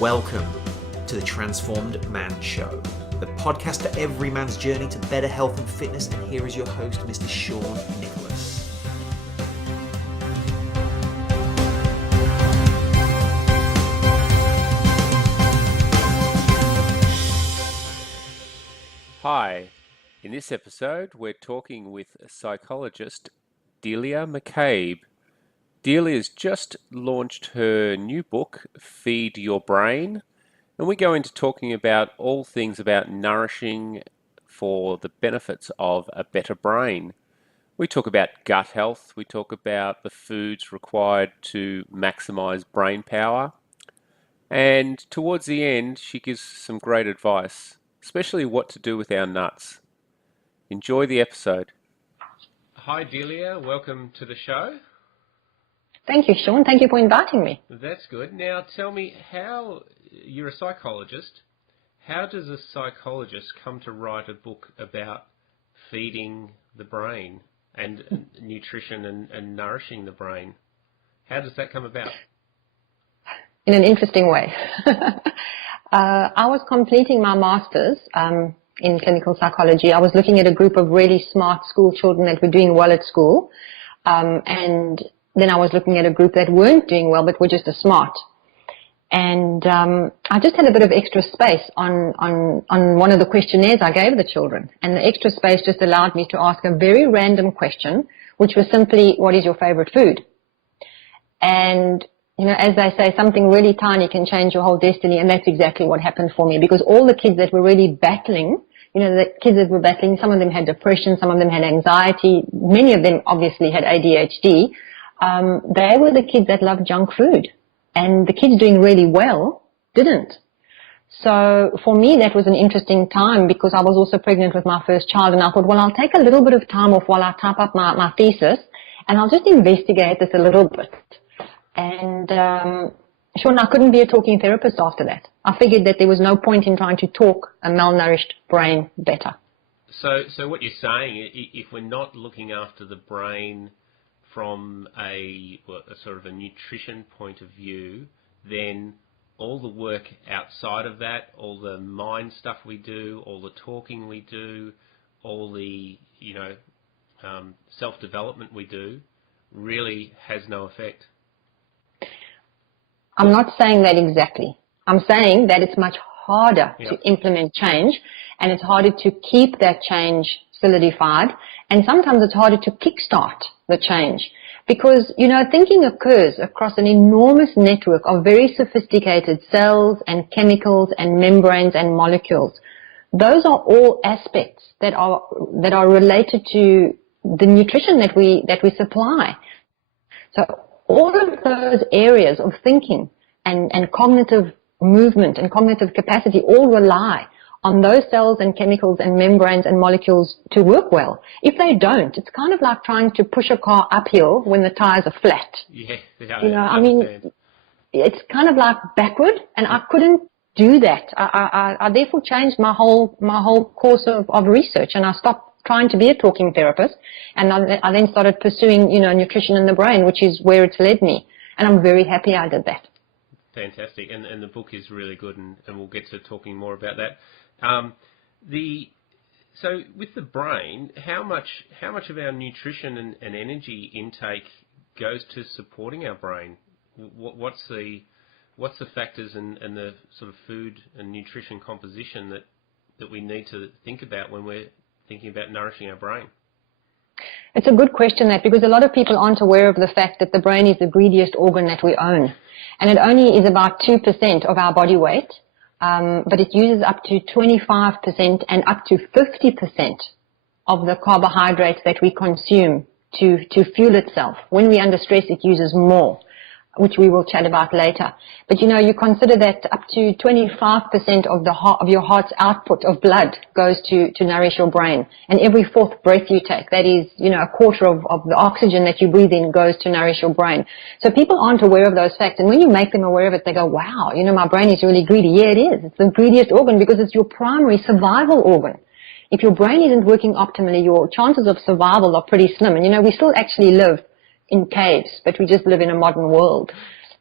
Welcome to the Transformed Man Show, the podcast for every man's journey to better health and fitness. And here is your host, Mr. Sean Nicholas. Hi, in this episode we're talking with psychologist Delia McCabe. Delia's just launched her new book, Feed Your Brain, and we go into talking about all things about nourishing for the benefits of a better brain. We talk about gut health, we talk about the foods required to maximize brain power, and towards the end she gives some great advice, especially what to do with our nuts. Enjoy the episode. Hi Delia, welcome to the show. Thank you, Sean. Thank you for inviting me. That's good. Now tell me, you're a psychologist, how does a psychologist come to write a book about feeding the brain and nutrition and nourishing the brain? How does that come about? In an interesting way. I was completing my master's in clinical psychology. I was looking at a group of really smart school children that were doing well at school, and then I was looking at a group that weren't doing well but were just as smart. And I just had a bit of extra space on one of the questionnaires I gave the children. And the extra space just allowed me to ask a very random question, which was simply, what is your favorite food? And, you know, as they say, something really tiny can change your whole destiny. And that's exactly what happened for me, because all the kids that were really battling, you know, the kids that were battling, some of them had depression, some of them had anxiety, many of them obviously had ADHD. They were the kids that loved junk food, and the kids doing really well didn't. So for me, that was an interesting time, because I was also pregnant with my first child, and I thought, well, I'll take a little bit of time off while I type up my thesis, and I'll just investigate this a little bit. And Sean, I couldn't be a talking therapist after that. I figured that there was no point in trying to talk a malnourished brain better. So what you're saying, if we're not looking after the brain from a sort of a nutrition point of view, then all the work outside of that, all the mind stuff we do, all the talking we do, all the self-development we do, really has no effect. I'm not saying that exactly. I'm saying that it's much harder to implement change, and it's harder to keep that change solidified, and sometimes it's harder to kickstart the change, because, you know, thinking occurs across an enormous network of very sophisticated cells and chemicals and membranes and molecules. Those are all aspects that are related to the nutrition that we supply. So all of those areas of thinking and cognitive movement and cognitive capacity all rely on those cells and chemicals and membranes and molecules to work well. If they don't, it's kind of like trying to push a car uphill when the tires are flat. Yeah, you know, I mean, it's kind of like backward, and I couldn't do that. I therefore changed my whole course of research, and I stopped trying to be a talking therapist, and I then started pursuing, you know, nutrition in the brain, which is where it's led me, and I'm very happy I did that. Fantastic, and the book is really good, and we'll get to talking more about that. So with the brain, how much of our nutrition and energy intake goes to supporting our brain? What's the factors and the sort of food and nutrition composition that we need to think about when we're thinking about nourishing our brain? It's a good question, that, because a lot of people aren't aware of the fact that the brain is the greediest organ that we own, and it only is about 2% of our body weight. But it uses up to 25% and up to 50% of the carbohydrates that we consume to fuel itself. When we're under stress, it uses more, which we will chat about later. But, you know, you consider that up to 25% of your heart's output of blood goes to nourish your brain. And every fourth breath you take, that is, you know, a quarter of the oxygen that you breathe in goes to nourish your brain. So people aren't aware of those facts. And when you make them aware of it, they go, wow, you know, my brain is really greedy. Yeah, it is. It's the greediest organ because it's your primary survival organ. If your brain isn't working optimally, your chances of survival are pretty slim. And, you know, we still actually live in caves, but we just live in a modern world.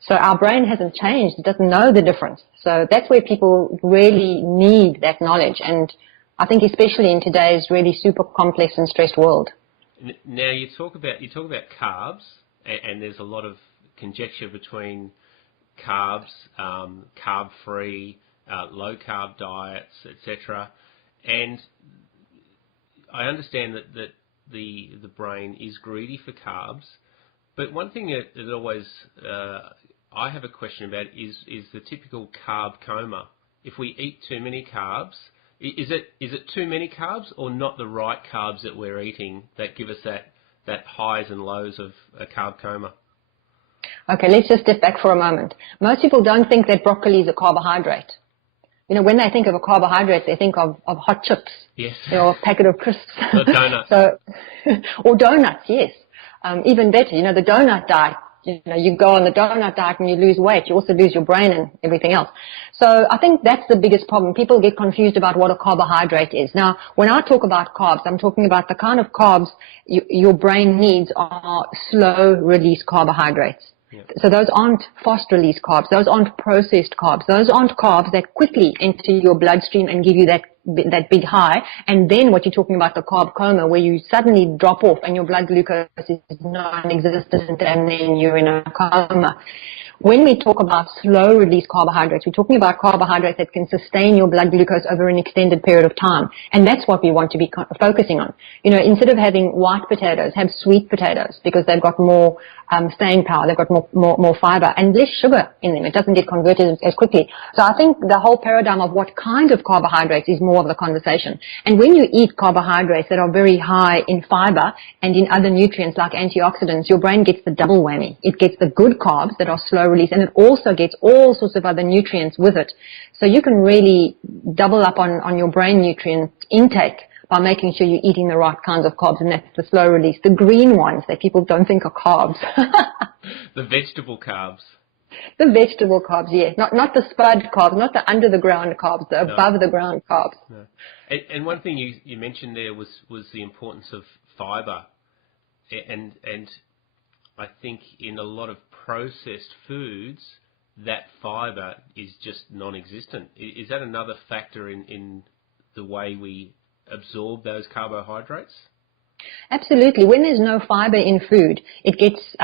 So our brain hasn't changed. It doesn't know the difference. So that's where people really need that knowledge. And I think especially in today's really super complex and stressed world. Now you talk about carbs, and there's a lot of conjecture between carbs, carb-free, low-carb diets, etc. And I understand that the brain is greedy for carbs, but one thing that always I have a question about is the typical carb coma. If we eat too many carbs, is it too many carbs or not the right carbs that we're eating that give us that highs and lows of a carb coma? Okay, let's just step back for a moment. Most people don't think that broccoli is a carbohydrate. You know, when they think of a carbohydrate, they think of hot chips. Yes. Or a packet of crisps. Or donuts. Or donuts, yes. Even better, you know, the donut diet. You know, you go on the donut diet and you lose weight. You also lose your brain and everything else. So I think that's the biggest problem. People get confused about what a carbohydrate is. Now, when I talk about carbs, I'm talking about the kind of carbs your brain needs are slow-release carbohydrates. Yeah. So those aren't fast-release carbs. Those aren't processed carbs. Those aren't carbs that quickly enter your bloodstream and give you that big high. And then what you're talking about, the carb coma, where you suddenly drop off and your blood glucose is non-existent and then you're in a coma. When we talk about slow-release carbohydrates, we're talking about carbohydrates that can sustain your blood glucose over an extended period of time. And that's what we want to be focusing on. You know, instead of having white potatoes, have sweet potatoes because they've got more staying power, they've got more fiber and less sugar in them. It doesn't get converted as quickly. So I think the whole paradigm of what kind of carbohydrates is more of the conversation. And when you eat carbohydrates that are very high in fiber and in other nutrients like antioxidants, your brain gets the double whammy. It gets the good carbs that are slow release, and it also gets all sorts of other nutrients with it. So you can really double up on your brain nutrient intake by making sure you're eating the right kinds of carbs, and that's the slow release, the green ones that people don't think are carbs. The vegetable carbs. The vegetable carbs, yes. Not the spud carbs, not the under the ground carbs, the above the ground carbs. No. And one thing you mentioned there was the importance of fiber. And I think in a lot of processed foods, that fiber is just non-existent. Is that another factor in the way we absorb those carbohydrates? Absolutely. When there's no fiber in food, it gets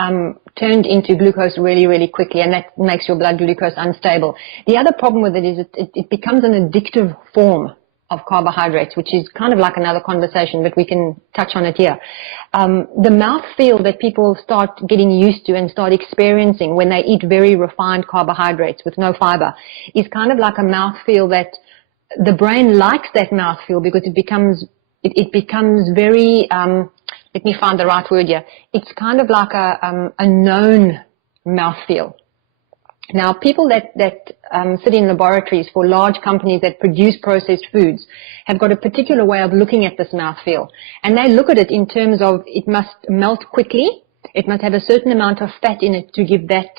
turned into glucose really, really quickly, and that makes your blood glucose unstable. The other problem with it is it becomes an addictive form of carbohydrates, which is kind of like another conversation, but we can touch on it here. The mouthfeel that people start getting used to and start experiencing when they eat very refined carbohydrates with no fiber is kind of like a mouthfeel that the brain likes that mouthfeel because it becomes very, let me find the right word here. It's kind of like a known mouthfeel. Now, people that sit in laboratories for large companies that produce processed foods have got a particular way of looking at this mouthfeel. And they look at it in terms of it must melt quickly. It must have a certain amount of fat in it to give that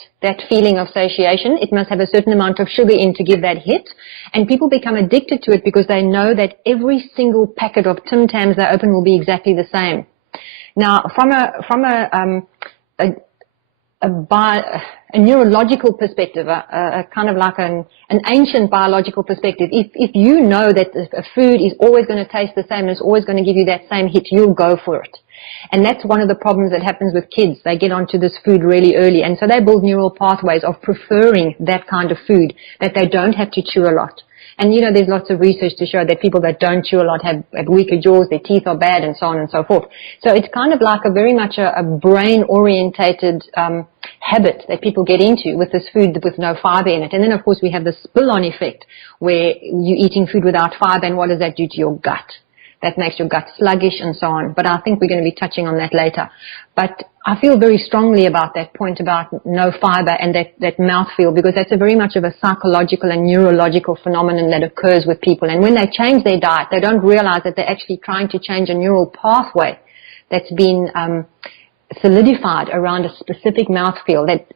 feeling of satiation. It must have a certain amount of sugar in to give that hit. And people become addicted to it because they know that every single packet of Tim Tams they open will be exactly the same. Now, from a neurological perspective, a kind of like an ancient biological perspective, if you know that a food is always going to taste the same and it's always going to give you that same hit, you'll go for it. And that's one of the problems that happens with kids. They get onto this food really early, and so they build neural pathways of preferring that kind of food, that they don't have to chew a lot. And, you know, there's lots of research to show that people that don't chew a lot have weaker jaws, their teeth are bad, and so on and so forth. So it's kind of like very much a brain-orientated habit that people get into with this food with no fiber in it. And then, of course, we have the spill-on effect where you're eating food without fiber, and what does that do to your gut? That makes your gut sluggish and so on. But I think we're going to be touching on that later. But I feel very strongly about that point about no fiber and that mouthfeel, because that's a very much of a psychological and neurological phenomenon that occurs with people. And when they change their diet, they don't realize that they're actually trying to change a neural pathway that's been solidified around a specific mouthfeel. That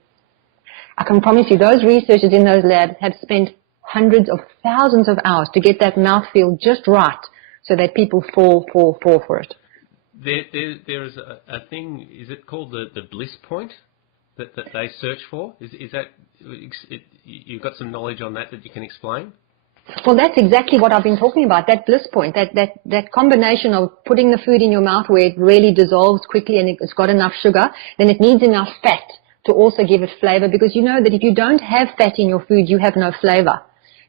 I can promise you, those researchers in those labs have spent hundreds of thousands of hours to get that mouthfeel just right, so that people fall for it. There is a thing, is it called the Bliss Point? that they search for? Is that you've got some knowledge on that you can explain? Well, that's exactly what I've been talking about, that bliss point, that combination of putting the food in your mouth where it really dissolves quickly and it's got enough sugar, then it needs enough fat to also give it flavor, because you know that if you don't have fat in your food, you have no flavor.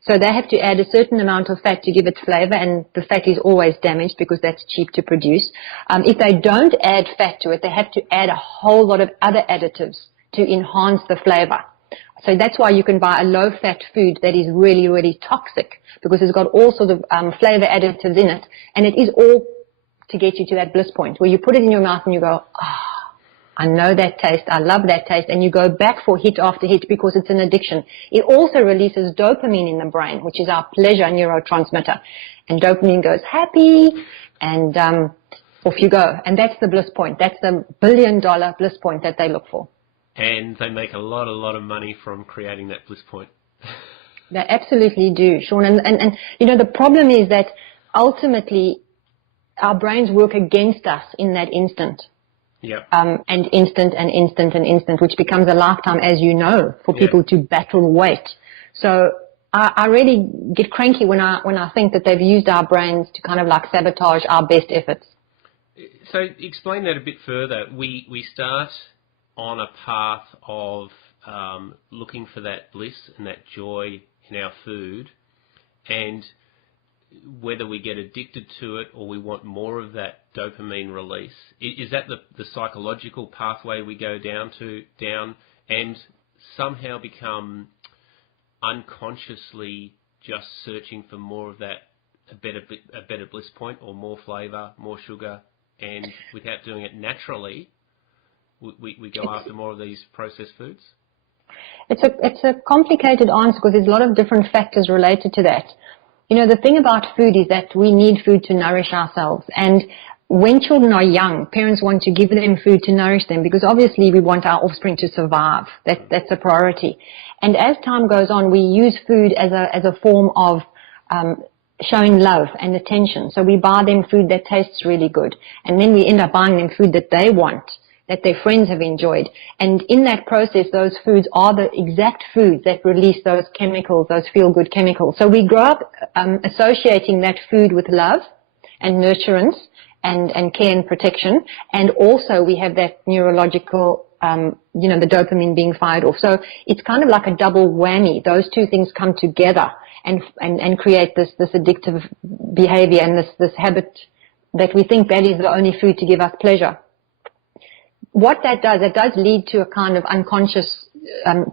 So they have to add a certain amount of fat to give it flavor, and the fat is always damaged because that's cheap to produce. If they don't add fat to it, they have to add a whole lot of other additives to enhance the flavor. So that's why you can buy a low-fat food that is really, really toxic, because it's got all sorts of flavor additives in it, and it is all to get you to that bliss point where you put it in your mouth and you go, I know that taste, I love that taste, and you go back for hit after hit because it's an addiction. It also releases dopamine in the brain, which is our pleasure neurotransmitter, and dopamine goes happy, and off you go. And that's the bliss point. That's the billion-dollar bliss point that they look for. And they make a lot of money from creating that bliss point. They absolutely do, Sean. And you know, the problem is that ultimately our brains work against us in that instant. Yep. And instant, which becomes a lifetime, as you know, for people to battle weight. So I really get cranky when I think that they've used our brains to kind of like sabotage our best efforts. So explain that a bit further. We start on a path of looking for that bliss and that joy in our food, and whether we get addicted to it or we want more of that dopamine release, is that the psychological pathway we go down and somehow become unconsciously just searching for more of that, a better bliss point, or more flavour, more sugar, and without doing it naturally, we go after more of these processed foods? It's a complicated answer because there's a lot of different factors related to that. You know, the thing about food is that we need food to nourish ourselves. And when children are young, parents want to give them food to nourish them because obviously we want our offspring to survive. That's a priority. And as time goes on, we use food as a form of showing love and attention. So we buy them food that tastes really good. And then we end up buying them food that they want, that their friends have enjoyed. And in that process, those foods are the exact foods that release those chemicals, those feel-good chemicals. So we grow up associating that food with love and nurturance and care and protection. And also we have that neurological, the dopamine being fired off. So it's kind of like a double whammy. Those two things come together and create this addictive behavior and this habit that we think that is the only food to give us pleasure. What that does, it does lead to a kind of unconscious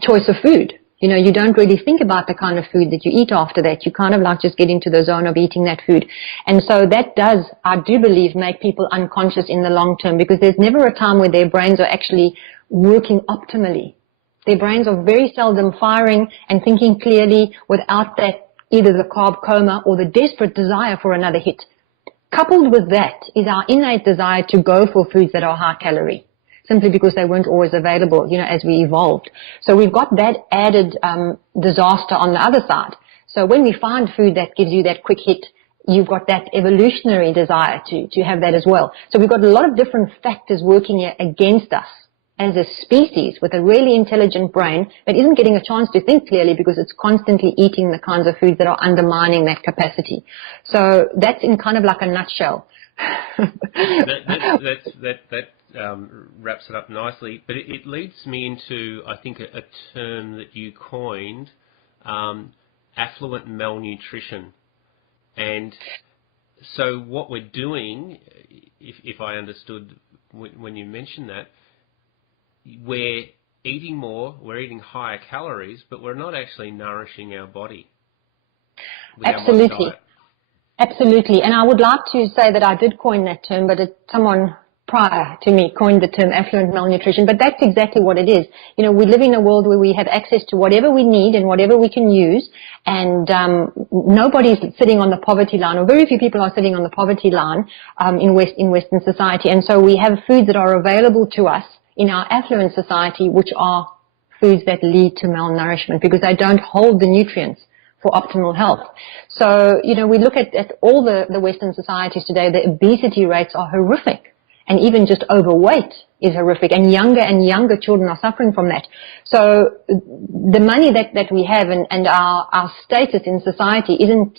choice of food. You know, you don't really think about the kind of food that you eat after that. You kind of like just get into the zone of eating that food. And so that does, I do believe, make people unconscious in the long term, because there's never a time where their brains are actually working optimally. Their brains are very seldom firing and thinking clearly without that, either the carb coma or the desperate desire for another hit. Coupled with that is our innate desire to go for foods that are high calorie, simply because they weren't always available, as we evolved. So we've got that added disaster on the other side. So when we find food that gives you that quick hit, you've got that evolutionary desire to have that as well. So we've got a lot of different factors working against us as a species with a really intelligent brain that isn't getting a chance to think clearly because it's constantly eating the kinds of foods that are undermining that capacity. So that's in kind of like a nutshell. That wraps it up nicely, but it leads me into, I think, a term that you coined, affluent malnutrition. And so what we're doing, if I understood when you mentioned that, we're eating more, we're eating higher calories, but we're not actually nourishing our body with Absolutely. our modern diet. Absolutely. And I would like to say that I did coin that term, but someone prior to me coined the term affluent malnutrition. But that's exactly what it is. We live in a world where we have access to whatever we need and whatever we can use, and nobody's sitting on the poverty line, or very few people are sitting on the poverty line in Western society. And so we have foods that are available to us in our affluent society, which are foods that lead to malnourishment because they don't hold the nutrients for optimal health. So, we look at all the Western societies today, the obesity rates are horrific. And even just overweight is horrific. And younger children are suffering from that. So the money that we have and our status in society isn't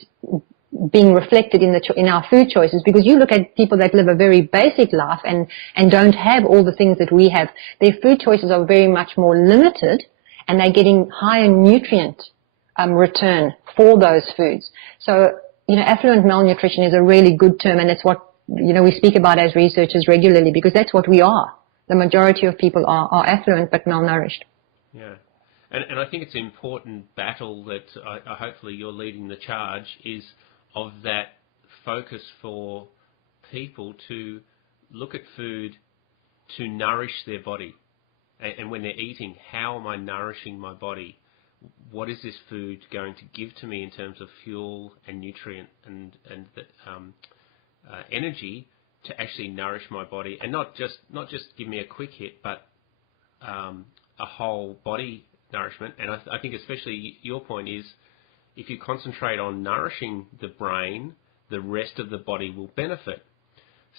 being reflected in our food choices, because you look at people that live a very basic life and don't have all the things that we have. Their food choices are very much more limited, and they're getting higher nutrient return for those foods. So, affluent malnutrition is a really good term, and it's what, we speak about as researchers regularly, because that's what we are. The majority of people are affluent but malnourished. Yeah. And I think it's an important battle that hopefully you're leading the charge, is of that focus for people to look at food to nourish their body. And when they're eating, how am I nourishing my body? What is this food going to give to me in terms of fuel and nutrient and energy to actually nourish my body, and not just give me a quick hit, but a whole body nourishment. And I think especially your point is, if you concentrate on nourishing the brain, the rest of the body will benefit.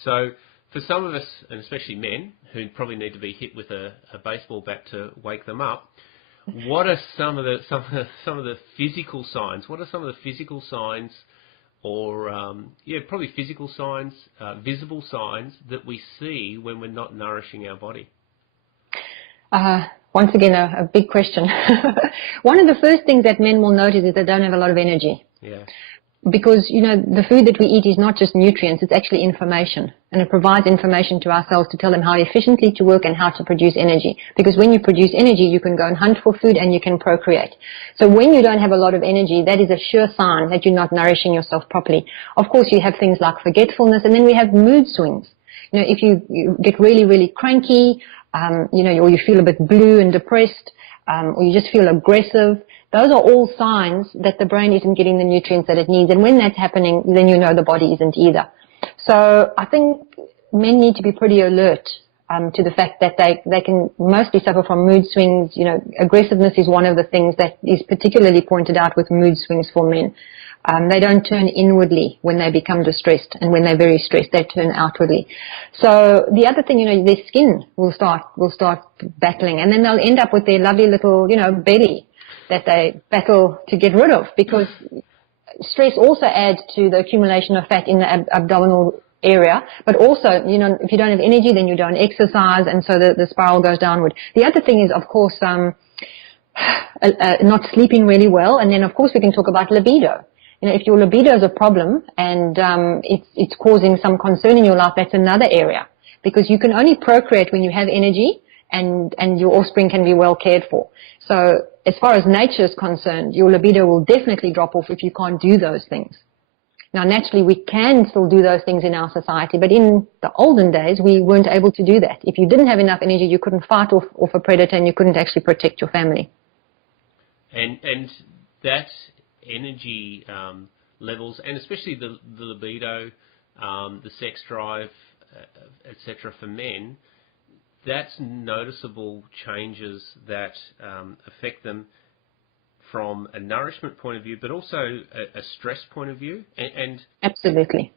So for some of us, and especially men, who probably need to be hit with a baseball bat to wake them up, what are some of the physical signs? What are some of the physical signs, or probably physical signs, visible signs that we see when we're not nourishing our body? Once again, a big question. One of the first things that men will notice is they don't have a lot of energy. Yeah. Because, the food that we eat is not just nutrients, it's actually information. And it provides information to our cells to tell them how efficiently to work and how to produce energy. Because when you produce energy, you can go and hunt for food and you can procreate. So when you don't have a lot of energy, that is a sure sign that you're not nourishing yourself properly. Of course, you have things like forgetfulness, and then we have mood swings. If you get really, really cranky, or you feel a bit blue and depressed, or you just feel aggressive, those are all signs that the brain isn't getting the nutrients that it needs. And when that's happening, then the body isn't either. So I think men need to be pretty alert to the fact that they can mostly suffer from mood swings. Aggressiveness is one of the things that is particularly pointed out with mood swings for men. They don't turn inwardly when they become distressed, and when they're very stressed, they turn outwardly. So the other thing, their skin will start battling, and then they'll end up with their lovely little, belly that they battle to get rid of, because stress also adds to the accumulation of fat in the abdominal area. But also, if you don't have energy, then you don't exercise, and so the spiral goes downward. The other thing is, of course, not sleeping really well, and then of course we can talk about libido. If your libido is a problem and it's causing some concern in your life, that's another area, because you can only procreate when you have energy, and your offspring can be well cared for. So as far as nature is concerned, your libido will definitely drop off if you can't do those things. Now, naturally, we can still do those things in our society, but in the olden days, we weren't able to do that. If you didn't have enough energy, you couldn't fight off a predator, and you couldn't actually protect your family. And that energy levels, and especially the libido, the sex drive, etc. for men, that's noticeable changes that affect them from a nourishment point of view, but also a stress point of view. And absolutely.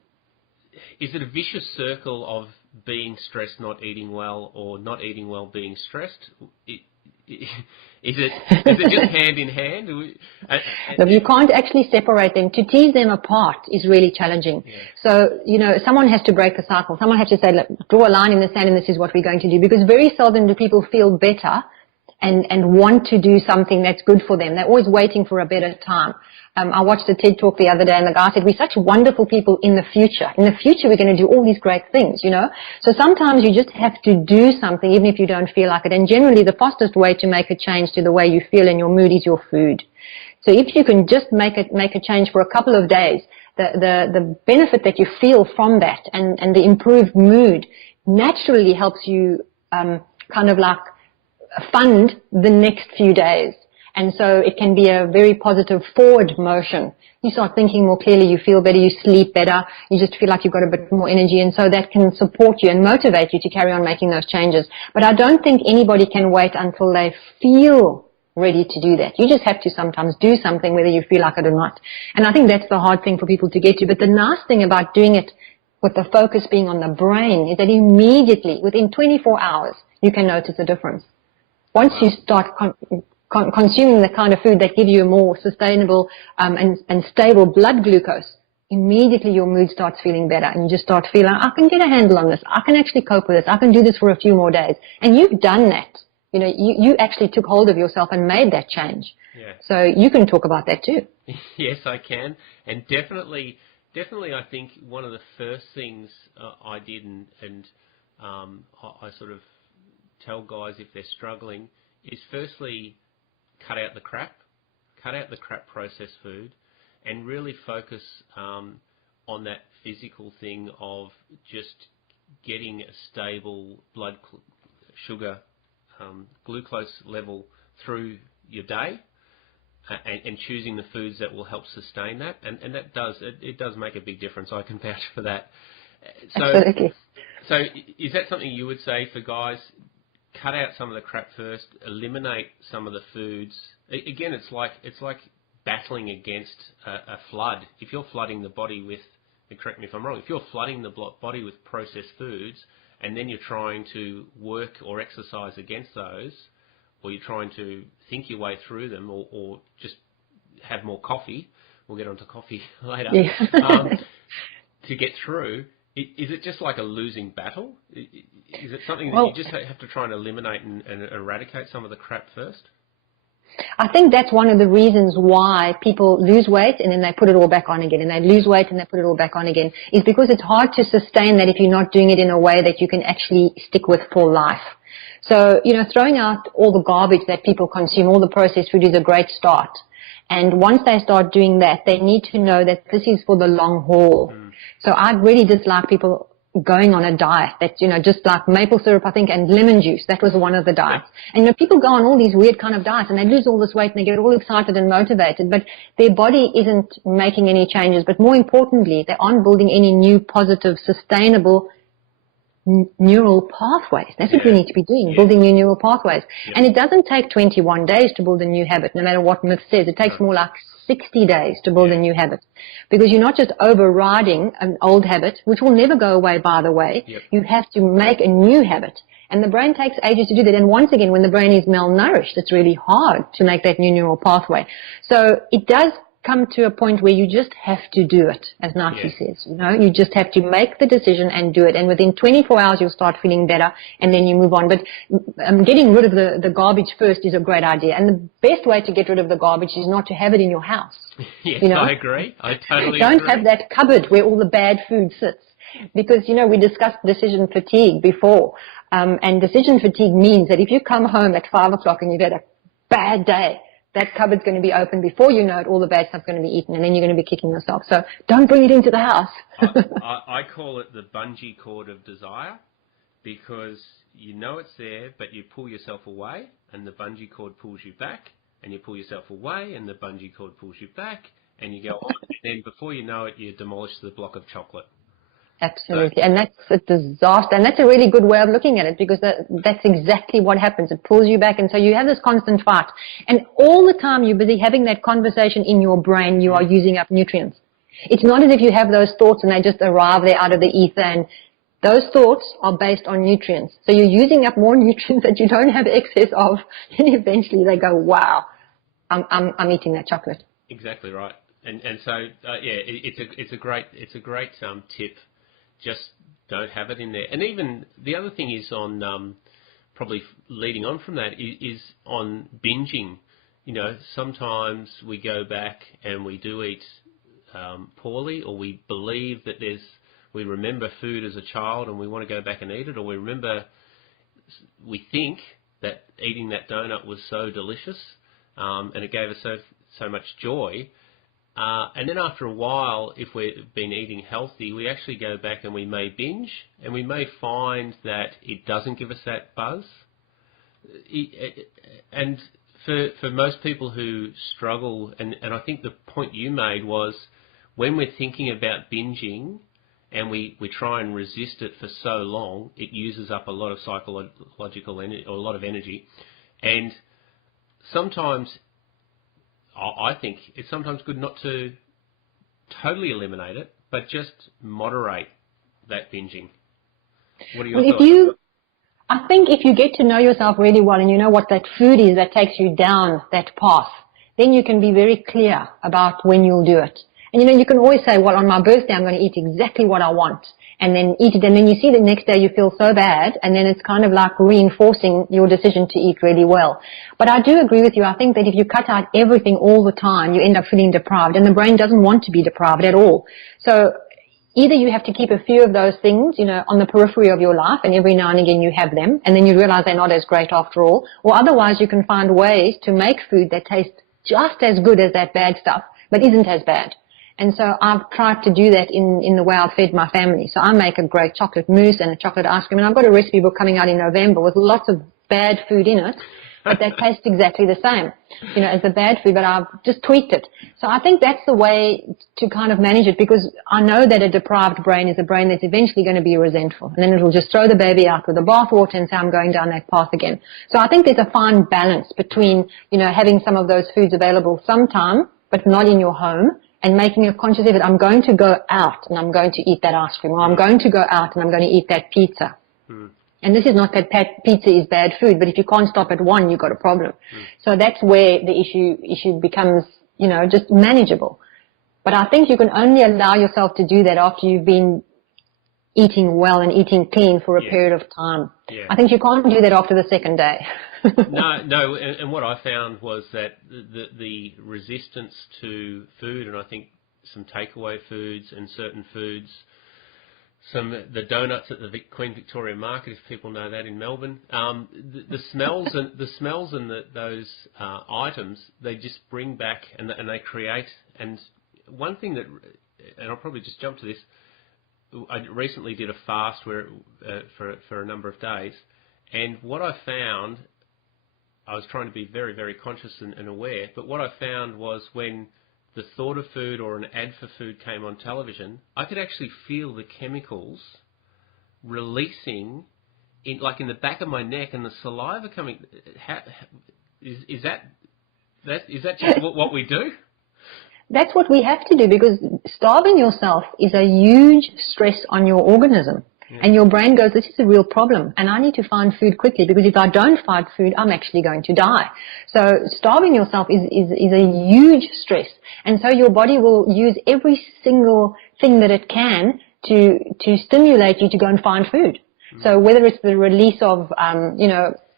Is it a vicious circle of being stressed, not eating well, or not eating well, being stressed? Is it just hand in hand? No, you can't actually separate them. To tease them apart is really challenging. Yeah. So, someone has to break the cycle. Someone has to say, look, draw a line in the sand, and this is what we're going to do. Because very seldom do people feel better and want to do something that's good for them. They're always waiting for a better time. I watched a TED talk the other day, and the guy said, we're such wonderful people in the future. In the future, we're going to do all these great things, So sometimes you just have to do something, even if you don't feel like it. And generally, the fastest way to make a change to the way you feel and your mood is your food. So if you can just make a change for a couple of days, the benefit that you feel from that and the improved mood naturally helps you kind of like fund the next few days. And so it can be a very positive forward motion. You start thinking more clearly, you feel better, you sleep better, you just feel like you've got a bit more energy, and so that can support you and motivate you to carry on making those changes. But I don't think anybody can wait until they feel ready to do that. You just have to sometimes do something whether you feel like it or not. And I think that's the hard thing for people to get to. But the nice thing about doing it with the focus being on the brain, is that immediately, within 24 hours, you can notice a difference. Once you start consuming the kind of food that give you a more sustainable and stable blood glucose, immediately your mood starts feeling better, and you just start feeling, I can get a handle on this. I can actually cope with this. I can do this for a few more days. And you've done that. You know, you actually took hold of yourself and made that change. Yeah. So you can talk about that too. Yes, I can. And definitely, I think one of the first things I did, and I sort of tell guys if they're struggling, is firstly cut out the crap processed food, and really focus on that physical thing of just getting a stable blood sugar, glucose level through your day, and choosing the foods that will help sustain that, and that does make a big difference. I can vouch for that. Absolutely. So is that something you would say for guys? Cut out some of the crap first, eliminate some of the foods. Again, it's like battling against a flood. If you're flooding the body with, and correct me if I'm wrong, if you're flooding the body with processed foods, and then you're trying to work or exercise against those, or you're trying to think your way through them, or just have more coffee, we'll get onto coffee later, to get through, is it just like a losing battle? Is it something that you just have to try and eliminate and eradicate some of the crap first? I think that's one of the reasons why people lose weight and then they put it all back on again, and they lose weight and they put it all back on again, is because it's hard to sustain that if you're not doing it in a way that you can actually stick with for life. So, you know, throwing out all the garbage that people consume, all the processed food, is a great start. And once they start doing that, they need to know that this is for the long haul. So I'd really dislike people going on a diet that's, you know, just like maple syrup, I think, and lemon juice. That was one of the diets. And, you know, people go on all these weird kind of diets and they lose all this weight and they get all excited and motivated, but their body isn't making any changes. But more importantly, they aren't building any new positive, sustainable neural pathways. That's what we need to be doing, building new neural pathways. And it doesn't take 21 days to build a new habit, no matter what myth says. It takes more like 60 days to build a new habit, because you're not just overriding an old habit, which will never go away, by the way. You have to make a new habit. And the brain takes ages to do that. And once again, when the brain is malnourished, it's really hard to make that new neural pathway. So it does come to a point where you just have to do it, as Nike says. You know, you just have to make the decision and do it. And within 24 hours, you'll start feeling better, and then you move on. But getting rid of the garbage first is a great idea. And the best way to get rid of the garbage is not to have it in your house. Yes, you know? I agree. I totally Don't agree. have that cupboard where all the bad food sits. Because, you know, we discussed decision fatigue before. And decision fatigue means that if you come home at 5 o'clock and you've had a bad day, that cupboard's going to be open before you know it. All the bad stuff's going to be eaten, and then you're going to be kicking yourself. So don't bring it into the house. I call it the bungee cord of desire, because you know it's there, but you pull yourself away, and the bungee cord pulls you back, and you pull yourself away, and the bungee cord pulls you back, and you go on, and then before you know it, you demolish the block of chocolate. Absolutely. And that's a disaster. And that's a really good way of looking at it, because that's exactly what happens. It pulls you back. And so you have this constant fight. And all the time you're busy having that conversation in your brain, you are using up nutrients. It's not as if you have those thoughts and they just arrive there out of the ether. And those thoughts are based on nutrients. So you're using up more nutrients that you don't have excess of. And eventually they go, wow, I'm eating that chocolate. Exactly right. And so, it's a great tip. Just don't have it in there. And even the other thing is on, probably leading on from that, is on binging. You know, sometimes we go back and we do eat poorly, or we believe that we remember food as a child and we want to go back and eat it, or we think that eating that donut was so delicious, and it gave us so much joy. And then after a while, if we've been eating healthy, we actually go back and we may binge, and we may find that it doesn't give us that buzz. And for most people who struggle, and I think the point you made was, when we're thinking about binging and we try and resist it for so long, it uses up a lot of psychological energy, or a lot of energy. And sometimes I think it's sometimes good not to totally eliminate it, but just moderate that binging? What are your Well, thoughts? I think if you get to know yourself really well and you know what that food is that takes you down that path, then you can be very clear about when you'll do it. And you can always say, well, on my birthday, I'm going to eat exactly what I want, and then eat it. And then you see the next day you feel so bad, and then it's kind of like reinforcing your decision to eat really well. But I do agree with you. I think that if you cut out everything all the time, you end up feeling deprived, and the brain doesn't want to be deprived at all. So either you have to keep a few of those things, on the periphery of your life, and every now and again you have them, and then you realize they're not as great after all, or otherwise you can find ways to make food that tastes just as good as that bad stuff, but isn't as bad. And so I've tried to do that in the way I've fed my family. So I make a great chocolate mousse and a chocolate ice cream, and I've got a recipe book coming out in November with lots of bad food in it, but that tastes exactly the same, as the bad food, but I've just tweaked it. So I think that's the way to kind of manage it, because I know that a deprived brain is a brain that's eventually going to be resentful, and then it will just throw the baby out with the bathwater and say, I'm going down that path again. So I think there's a fine balance between, having some of those foods available sometime, but not in your home, and making a conscious effort. I'm going to go out and I'm going to eat that ice cream, or I'm going to go out and I'm going to eat that pizza. And this is not that pizza is bad food, but if you can't stop at one, you've got a problem. So that's where the issue becomes, just manageable. But I think you can only allow yourself to do that after you've been eating well and eating clean for a period of time. Yeah. I think you can't do that after the second day. No, and what I found was that the resistance to food, and I think some takeaway foods and certain foods, the donuts at the Queen Victoria Market, if people know that in Melbourne, the smells and those items, they just bring back and they create. And one thing that, and I'll probably just jump to this, I recently did a fast for a number of days, and what I found, I was trying to be very, very conscious and aware, but what I found was when the thought of food or an ad for food came on television, I could actually feel the chemicals releasing in the back of my neck, and the saliva coming. Is that just what we do? That's what we have to do, because starving yourself is a huge stress on your organism. Yeah. And your brain goes, this is a real problem, and I need to find food quickly, because if I don't find food, I'm actually going to die. So starving yourself is a huge stress. And so your body will use every single thing that it can to stimulate you to go and find food. Mm-hmm. So whether it's the release of,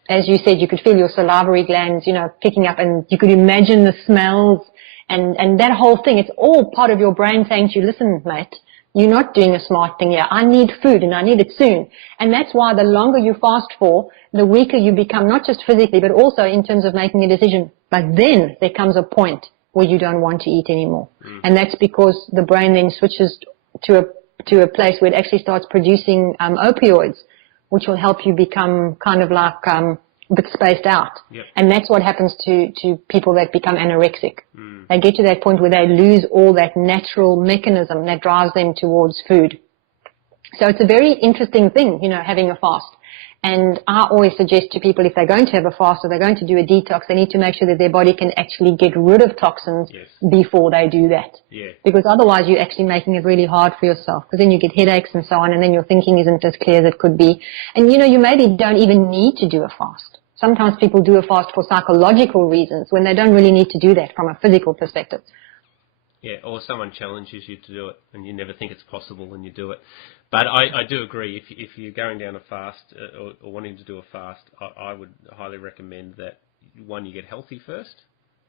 as you said, you could feel your salivary glands, picking up, and you could imagine the smells and that whole thing. It's all part of your brain saying to you, listen, mate, you're not doing a smart thing here. I need food, and I need it soon. And that's why the longer you fast for, the weaker you become, not just physically, but also in terms of making a decision. But then there comes a point where you don't want to eat anymore. And that's because the brain then switches to a place where it actually starts producing opioids, which will help you become kind of like a bit spaced out. Yep. And that's what happens to people that become anorexic. They get to that point where they lose all that natural mechanism that drives them towards food. So it's a very interesting thing, having a fast. And I always suggest to people, if they're going to have a fast or they're going to do a detox, they need to make sure that their body can actually get rid of toxins before they do that. Yeah. Because otherwise you're actually making it really hard for yourself, because then you get headaches and so on, and then your thinking isn't as clear as it could be. And you maybe don't even need to do a fast. Sometimes people do a fast for psychological reasons when they don't really need to do that from a physical perspective. Yeah, or someone challenges you to do it and you never think it's possible and you do it. But I do agree, if you're going down a fast or wanting to do a fast, I would highly recommend that, one, you get healthy first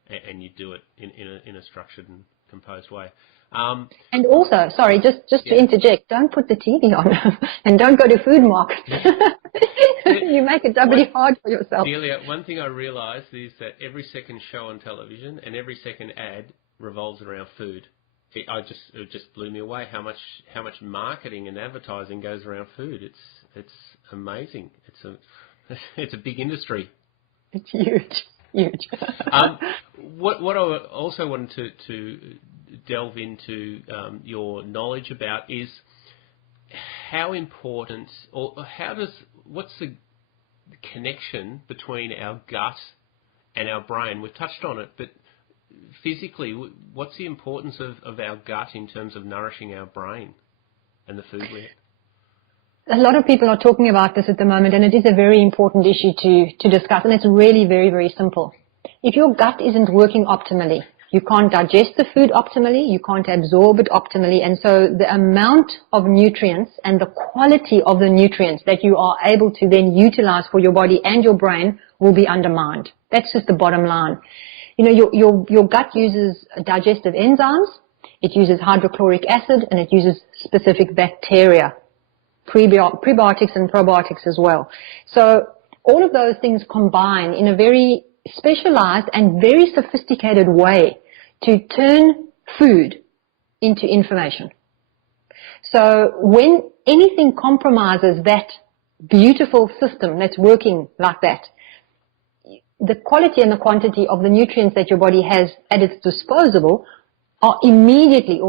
and you do it in a structured and composed way. And also, sorry, just to interject, don't put the TV on and don't go to food markets. You make it doubly hard for yourself. Delia, one thing I realised is that every second show on television and every second ad revolves around food. It just blew me away how much marketing and advertising goes around food. It's amazing. It's a big industry. It's huge. What I also wanted to delve into your knowledge about is how important, or what's the connection between our gut and our brain? We've touched on it, but physically, what's the importance of our gut in terms of nourishing our brain and the food we eat? A lot of people are talking about this at the moment, and it is a very important issue to discuss, and it's really very, very simple. If your gut isn't working optimally, you can't digest the food optimally, you can't absorb it optimally, and so the amount of nutrients and the quality of the nutrients that you are able to then utilize for your body and your brain will be undermined. That's just the bottom line. You know, your gut uses digestive enzymes, it uses hydrochloric acid, and it uses specific bacteria, prebiotics and probiotics as well. So all of those things combine in a very specialized and very sophisticated way to turn food into information. So when anything compromises that beautiful system that's working like that, the quality and the quantity of the nutrients that your body has at its disposal are immediately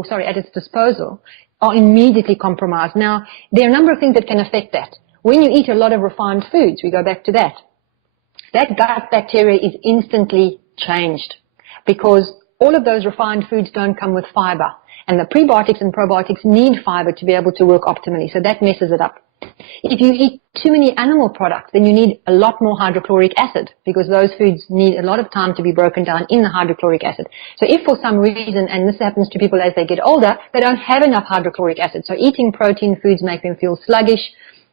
compromised. Now, there are a number of things that can affect that. When you eat a lot of refined foods, we go back to that gut bacteria is instantly changed because all of those refined foods don't come with fiber. And the prebiotics and probiotics need fiber to be able to work optimally, so that messes it up. If you eat too many animal products, then you need a lot more hydrochloric acid because those foods need a lot of time to be broken down in the hydrochloric acid. So if for some reason, and this happens to people as they get older, they don't have enough hydrochloric acid, so eating protein foods make them feel sluggish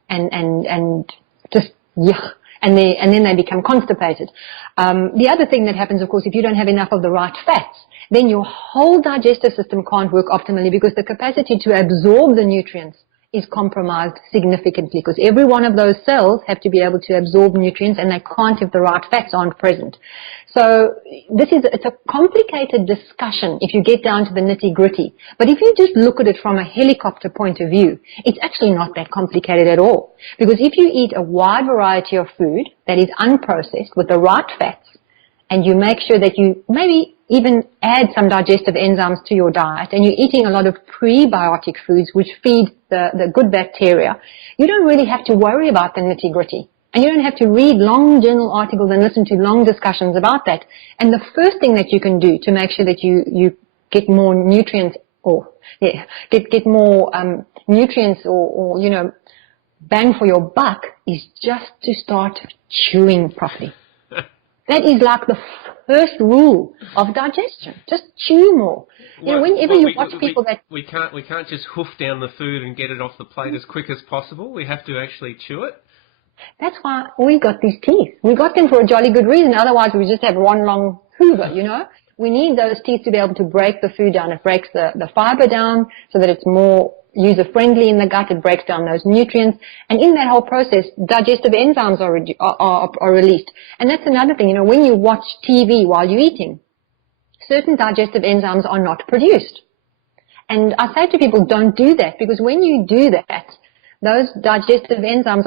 and just yuck. And then they become constipated. The other thing that happens, of course, if you don't have enough of the right fats, then your whole digestive system can't work optimally because the capacity to absorb the nutrients is compromised significantly because every one of those cells have to be able to absorb nutrients and they can't if the right fats aren't present. So it's a complicated discussion if you get down to the nitty-gritty. But if you just look at it from a helicopter point of view, it's actually not that complicated at all. Because if you eat a wide variety of food that is unprocessed with the right fats, and you make sure that you maybe even add some digestive enzymes to your diet, and you're eating a lot of prebiotic foods which feed the good bacteria, you don't really have to worry about the nitty-gritty. And you don't have to read long journal articles and listen to long discussions about that. And the first thing that you can do to make sure that you get more nutrients get more nutrients or bang for your buck is just to start chewing properly. That is like the first rule of digestion. Just chew more. Whenever you watch people that... We can't just hoof down the food and get it off the plate as quick as possible. We have to actually chew it. That's why we got these teeth. We got them for a jolly good reason. Otherwise, we just have one long hoover, We need those teeth to be able to break the food down. It breaks the fiber down so that it's more user-friendly in the gut. It breaks down those nutrients. And in that whole process, digestive enzymes are released. And that's another thing. When you watch TV while you're eating, certain digestive enzymes are not produced. And I say to people, don't do that, because when you do that, those digestive enzymes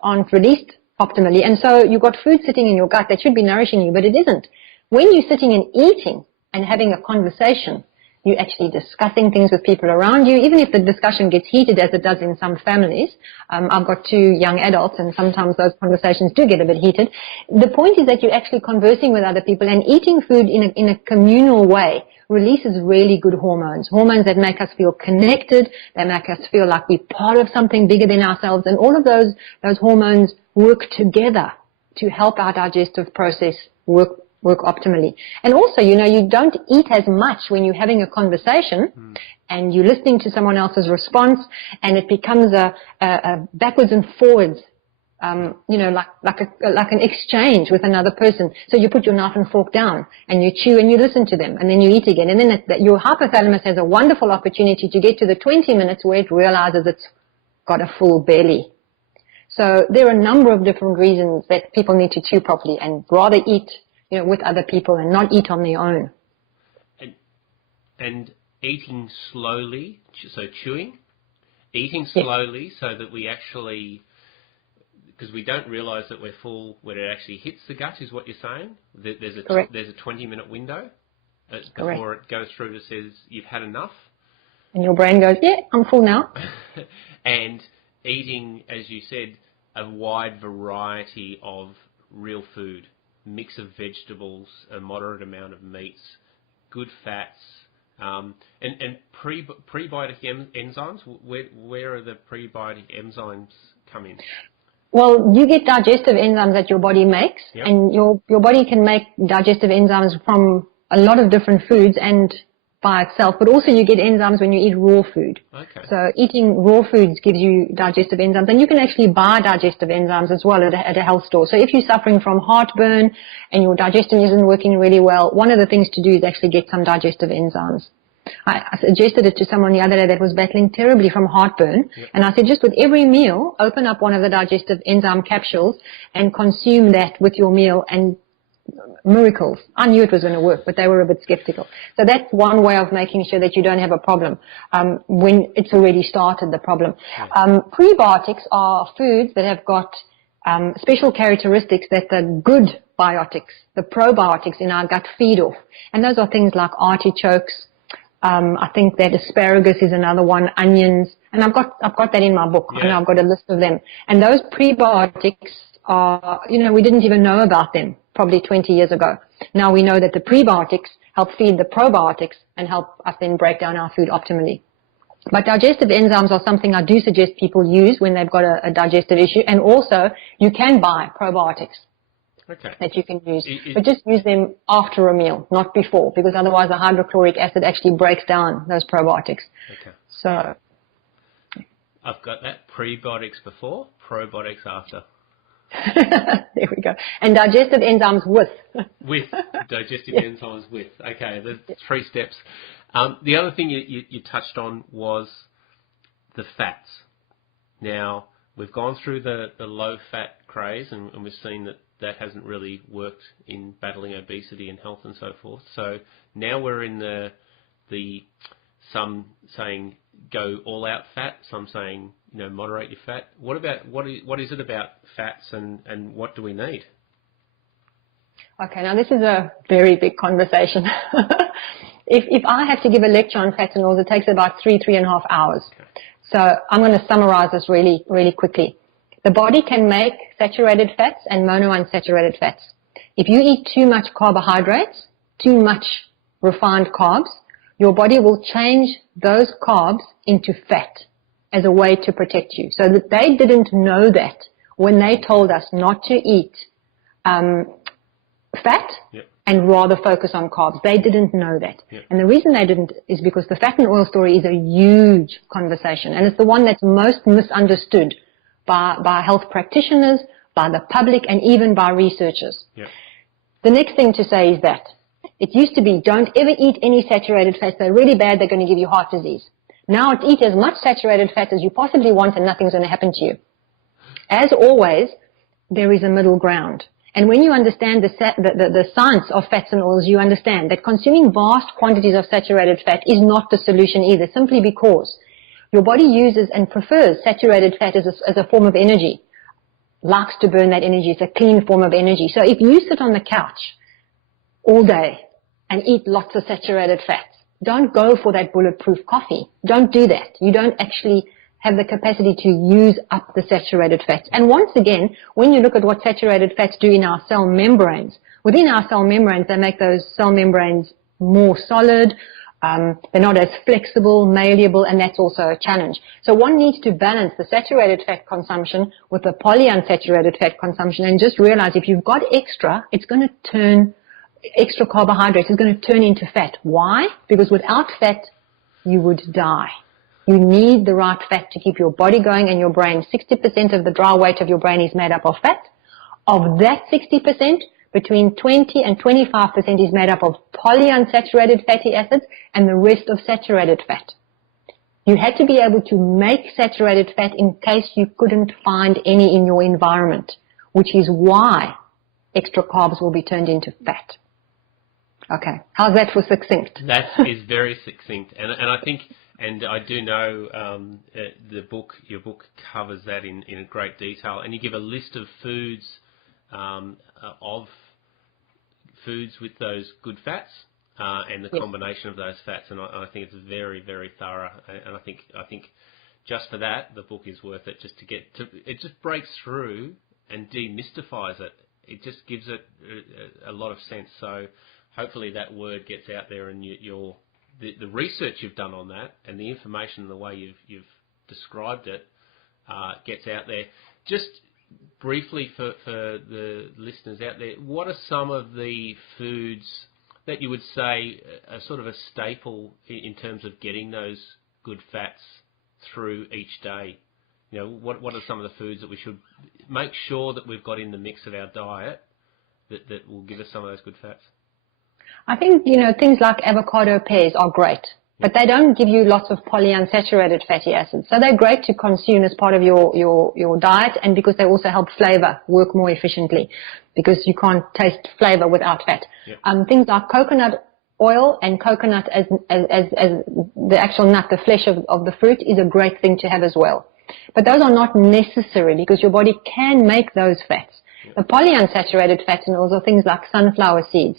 aren't released optimally. And so you've got food sitting in your gut that should be nourishing you, but it isn't. When you're sitting and eating and having a conversation, you're actually discussing things with people around you, even if the discussion gets heated as it does in some families. I've got 2 young adults, and sometimes those conversations do get a bit heated. The point is that you're actually conversing with other people, and eating food in a communal way releases really good hormones that make us feel connected, they make us feel like we're part of something bigger than ourselves, and all of those hormones work together to help our digestive process work optimally. And also, you don't eat as much when you're having a conversation and you're listening to someone else's response, and it becomes a backwards and forwards, like an exchange with another person. So you put your knife and fork down and you chew and you listen to them, and then you eat again. And then your hypothalamus has a wonderful opportunity to get to the 20 minutes where it realizes it's got a full belly. So there are a number of different reasons that people need to chew properly and rather eat with other people and not eat on their own. And eating slowly, so chewing, eating slowly so that we actually, because we don't realise that we're full when it actually hits the gut, is what you're saying? There's a 20-minute window before it goes through that says you've had enough. And your brain goes, yeah, I'm full now. And eating, as you said, a wide variety of real food, mix of vegetables, a moderate amount of meats, good fats, And prebiotic enzymes, where are the prebiotic enzymes come in? Well, you get digestive enzymes that your body makes, Yep. and your body can make digestive enzymes from a lot of different foods and by itself, but also you get enzymes when you eat raw food. Okay. So eating raw foods gives you digestive enzymes, and you can actually buy digestive enzymes as well at a health store. So if you're suffering from heartburn and your digestion isn't working really well, one of the things to do is actually get some digestive enzymes. I suggested it to someone the other day that was battling terribly from heartburn. Yep. And I said, just with every meal, open up one of the digestive enzyme capsules and consume that with your meal, and miracles. I knew it was going to work, but they were a bit skeptical. So that's one way of making sure that you don't have a problem when it's already started, the problem. Yeah. Prebiotics are foods that have got special characteristics that the good biotics, the probiotics in our gut feed off. And those are things like artichokes. I think that asparagus is another one, onions, and I've got that in my book. Yeah. And I've got a list of them. And those prebiotics are, we didn't even know about them probably 20 years ago. Now we know that the prebiotics help feed the probiotics and help us then break down our food optimally. But digestive enzymes are something I do suggest people use when they've got a digestive issue. And also, you can buy probiotics. Okay. That you can use. But just use them after a meal, not before, because otherwise the hydrochloric acid actually breaks down those probiotics. Okay. So I've got that. Prebiotics before, probiotics after. there we go. And digestive enzymes with. With. Digestive enzymes with. Okay, there's 3 steps. The other thing you touched on was the fats. Now, we've gone through the low-fat craze, and we've seen that hasn't really worked in battling obesity and health and so forth. So now we're in the some saying go all out fat, some saying moderate your fat. What is it about fats, and what do we need? Okay, now this is a very big conversation. If I have to give a lecture on fats and oils, it takes about 3.5 hours. Okay. So I'm going to summarize this really, really quickly. The body can make saturated fats and monounsaturated fats. If you eat too much carbohydrates, too much refined carbs, your body will change those carbs into fat as a way to protect you. So that they didn't know that when they told us not to eat fat and rather focus on carbs. They didn't know that. Yep. And the reason they didn't is because the fat and oil story is a huge conversation, and it's the one that's most misunderstood by health practitioners, by the public, and even by researchers. Yep. The next thing to say is that it used to be, don't ever eat any saturated fats. They're really bad. They're going to give you heart disease. Now it's eat as much saturated fat as you possibly want and nothing's going to happen to you. As always, there is a middle ground. And when you understand the science of fats and oils, you understand that consuming vast quantities of saturated fat is not the solution either, simply because your body uses and prefers saturated fat as a form of energy, likes to burn that energy. It's a clean form of energy. So if you sit on the couch all day and eat lots of saturated fats, don't go for that bulletproof coffee. Don't do that. You don't actually have the capacity to use up the saturated fats. And once again, when you look at what saturated fats do in our cell membranes, within our cell membranes, they make those cell membranes more solid. They're not as flexible, malleable, and that's also a challenge. So one needs to balance the saturated fat consumption with the polyunsaturated fat consumption, and just realize if you've got extra, extra carbohydrates is going to turn into fat. Why? Because without fat, you would die. You need the right fat to keep your body going and your brain. 60% of the dry weight of your brain is made up of fat. Of that 60%, between 20 and 25% is made up of polyunsaturated fatty acids and the rest of saturated fat. You had to be able to make saturated fat in case you couldn't find any in your environment, which is why extra carbs will be turned into fat. Okay, how's that for succinct? That is very succinct, and I think, and I do know your book covers that in great detail, and you give a list of foods with those good fats and the combination of those fats, and I think it's very, very thorough, and I think just for that the book is worth it. Just to get to, it just breaks through and demystifies it. It just gives it a lot of sense. So hopefully that word gets out there, and you're the research you've done on that and the information and the way you've described it gets out there. Just briefly for the listeners out there, what are some of the foods that you would say are sort of a staple in terms of getting those good fats through each day? You know, what are some of the foods that we should make sure that we've got in the mix of our diet that will give us some of those good fats? I think, things like avocado, pears are great, but they don't give you lots of polyunsaturated fatty acids. So they're great to consume as part of your diet, and because they also help flavor work more efficiently, because you can't taste flavor without fat. Yep. Things like coconut oil and coconut as the actual nut, the flesh of the fruit, is a great thing to have as well. But those are not necessary because your body can make those fats. Yep. The polyunsaturated fats and oils are things like sunflower seeds,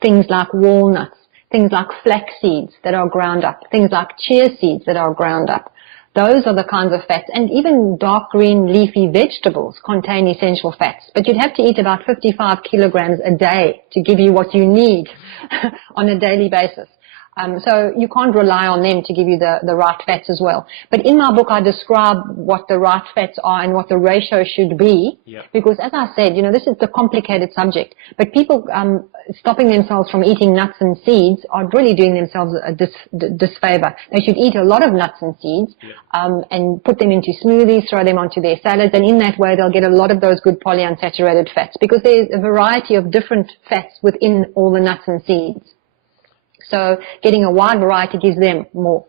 things like walnuts, things like flax seeds that are ground up, things like chia seeds that are ground up. Those are the kinds of fats. And even dark green leafy vegetables contain essential fats. But you'd have to eat about 55 kilograms a day to give you what you need on a daily basis. So you can't rely on them to give you the right fats as well. But in my book, I describe what the right fats are and what the ratio should be. Yep. Because as I said, this is the complicated subject. But people stopping themselves from eating nuts and seeds are really doing themselves a disfavor. They should eat a lot of nuts and seeds. Yep. And put them into smoothies, throw them onto their salads, and in that way they'll get a lot of those good polyunsaturated fats, because there's a variety of different fats within all the nuts and seeds. So getting a wide variety gives them more.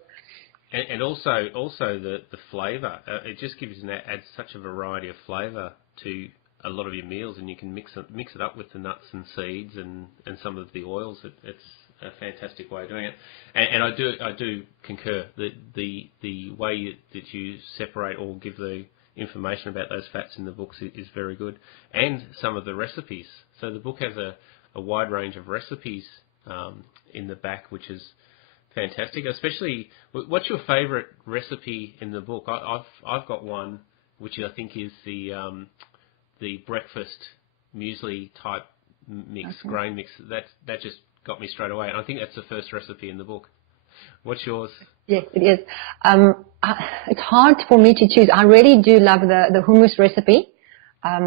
And also the flavour. It just adds such a variety of flavour to a lot of your meals, and you can mix it up with the nuts and seeds and some of the oils. It's a fantastic way of doing it. And I do concur that the way that you separate or give the information about those fats in the books is very good, and some of the recipes. So the book has a wide range of recipes in the back, which is fantastic. Especially, what's your favourite recipe in the book? I've got one which I think is the breakfast muesli type mix, okay, grain mix. That just got me straight away, and I think that's the first recipe in the book. What's yours? Yes, it is. It's hard for me to choose. I really do love the hummus recipe.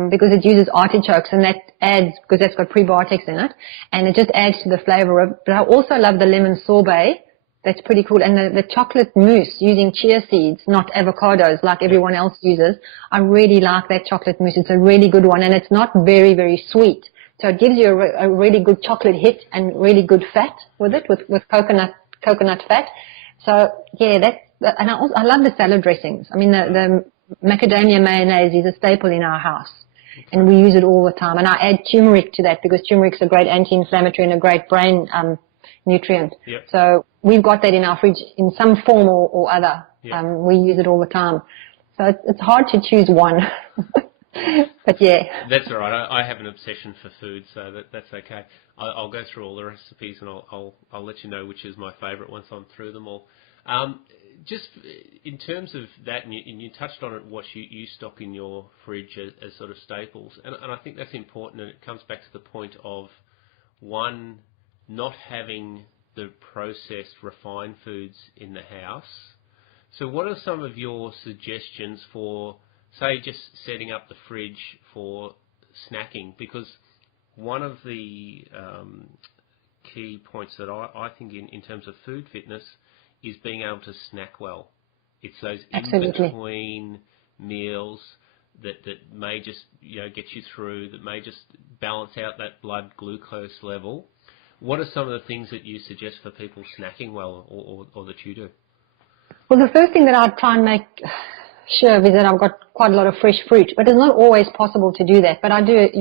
Because it uses artichokes, and that adds, because that's got prebiotics in it, and it just adds to the flavor of. But I also love the lemon sorbet. That's pretty cool. And the chocolate mousse using chia seeds, not avocados like everyone else uses. I really like that chocolate mousse. It's a really good one, and it's not very, very sweet. So it gives you a really good chocolate hit and really good fat with it, with coconut fat. So yeah, and I love the salad dressings. I mean, the macadamia mayonnaise is a staple in our house, and we use it all the time. And I add turmeric to that because turmeric's a great anti-inflammatory and a great brain nutrient. Yep. So we've got that in our fridge in some form or other. Yep. We use it all the time. So it's hard to choose one. But yeah. That's all right. I have an obsession for food, so that's okay. I'll go through all the recipes, and I'll let you know which is my favourite once I'm through them all. Just in terms of that, and you touched on it, what you stock in your fridge as sort of staples, and I think that's important, and it comes back to the point of, one, not having the processed, refined foods in the house. So what are some of your suggestions for, say, just setting up the fridge for snacking? Because one of the key points that I think in terms of food fitness is being able to snack well. It's those in-between meals that may just get you through, that may just balance out that blood glucose level. What are some of the things that you suggest for people snacking well, or that you do? Well, the first thing that I try and make sure is that I've got quite a lot of fresh fruit, but it's not always possible to do that. But I do it,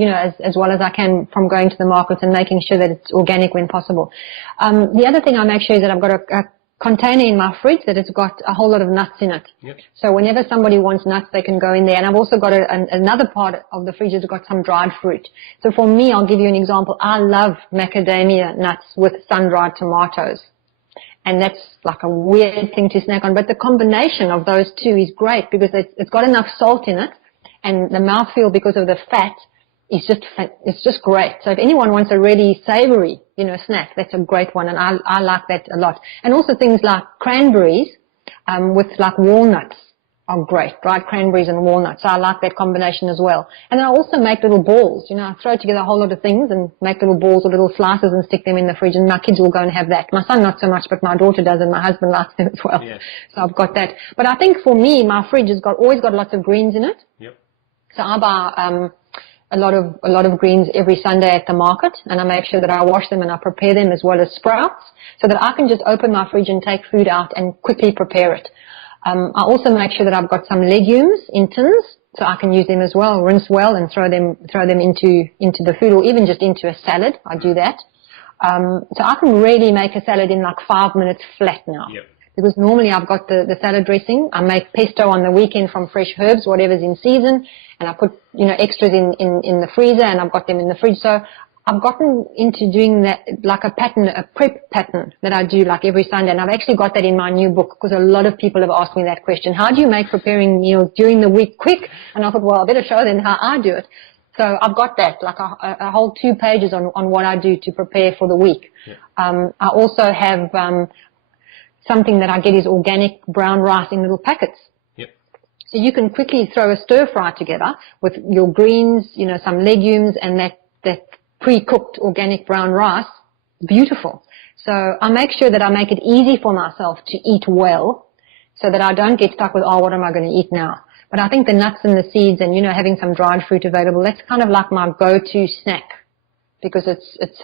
as well as I can, from going to the market and making sure that it's organic when possible. The other thing I make sure is that I've got a container in my fridge that has got a whole lot of nuts in it. Yep. So whenever somebody wants nuts, they can go in there. And I've also got another part of the fridge that's got some dried fruit. So for me, I'll give you an example. I love macadamia nuts with sun-dried tomatoes. And that's like a weird thing to snack on. But the combination of those two is great because it's got enough salt in it, and the mouthfeel because of the fat it's just great. So if anyone wants a really savory, snack, that's a great one. And I like that a lot. And also things like cranberries, with like walnuts are great, dried cranberries and walnuts. So I like that combination as well. And then I also make little balls. I throw together a whole lot of things and make little balls or little slices and stick them in the fridge, and my kids will go and have that. My son not so much, but my daughter does, and my husband likes them as well. Yeah. So I've got that. But I think for me, my fridge has always got lots of greens in it. Yep. So I buy a lot of greens every Sunday at the market, and I make sure that I wash them and I prepare them, as well as sprouts, so that I can just open my fridge and take food out and quickly prepare it. I also make sure that I've got some legumes in tins, so I can use them as well, rinse well and throw them into the food, or even just into a salad. I do that. So I can really make a salad in like 5 minutes flat now. Yep. Because normally I've got the salad dressing. I make pesto on the weekend from fresh herbs, whatever's in season, and I put, extras in the freezer, and I've got them in the fridge. So I've gotten into doing that like a prep pattern that I do like every Sunday. And I've actually got that in my new book, because a lot of people have asked me that question. How do you make preparing meals during the week quick? And I thought, well, I better show them how I do it. So I've got that, like a whole 2 pages on what I do to prepare for the week. Yeah. I also have something that I get is organic brown rice in little packets. Yep. So you can quickly throw a stir fry together with your greens, some legumes, and that pre-cooked organic brown rice. Beautiful. So I make sure that I make it easy for myself to eat well, so that I don't get stuck with, what am I going to eat now? But I think the nuts and the seeds and, having some dried fruit available, that's kind of like my go-to snack, because it's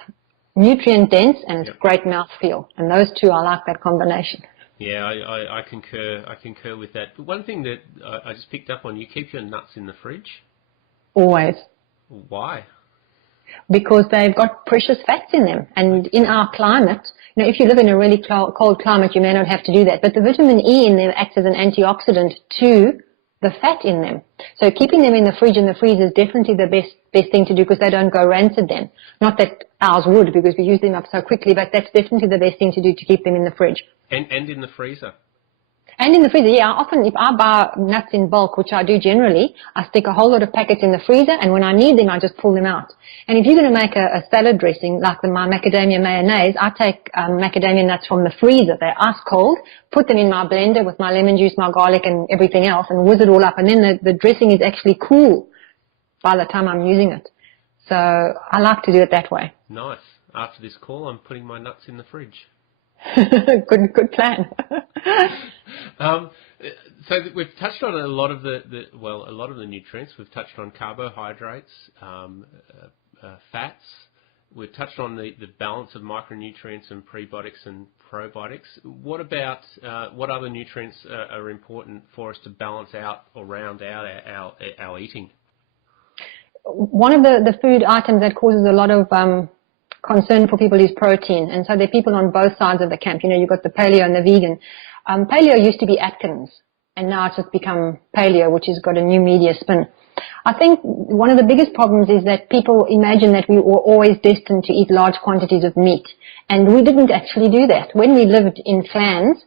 nutrient dense and it's great mouthfeel. And those two, I like that combination. Yeah, I concur. I concur with that. But one thing that I just picked up on, you keep your nuts in the fridge? Always. Why? Because they've got precious fats in them. And in our climate, if you live in a really cold climate, you may not have to do that. But the vitamin E in them acts as an antioxidant to the fat in them. So keeping them in the fridge and the freezer is definitely the best thing to do, because they don't go rancid then. Not that ours would, because we use them up so quickly, but that's definitely the best thing to do, to keep them in the fridge. And in the freezer? And in the freezer, yeah. Often if I buy nuts in bulk, which I do generally, I stick a whole lot of packets in the freezer, and when I need them, I just pull them out. And if you're going to make a salad dressing, like my macadamia mayonnaise, I take macadamia nuts from the freezer. They're ice cold, put them in my blender with my lemon juice, my garlic, and everything else, and whiz it all up. And then the dressing is actually cool by the time I'm using it. So I like to do it that way. Nice. After this call, I'm putting my nuts in the fridge. Good plan. So we've touched on a lot of the nutrients. We've touched on carbohydrates, fats. We've touched on the balance of micronutrients and prebiotics and probiotics. What about what other nutrients are important for us to balance out or round out our eating? One of the food items that causes a lot of concern for people is protein. And so there are people on both sides of the camp. You've got the paleo and the vegan. Paleo used to be Atkins, and now it's just become paleo, which has got a new media spin. I think one of the biggest problems is that people imagine that we were always destined to eat large quantities of meat. And we didn't actually do that. When we lived in clans,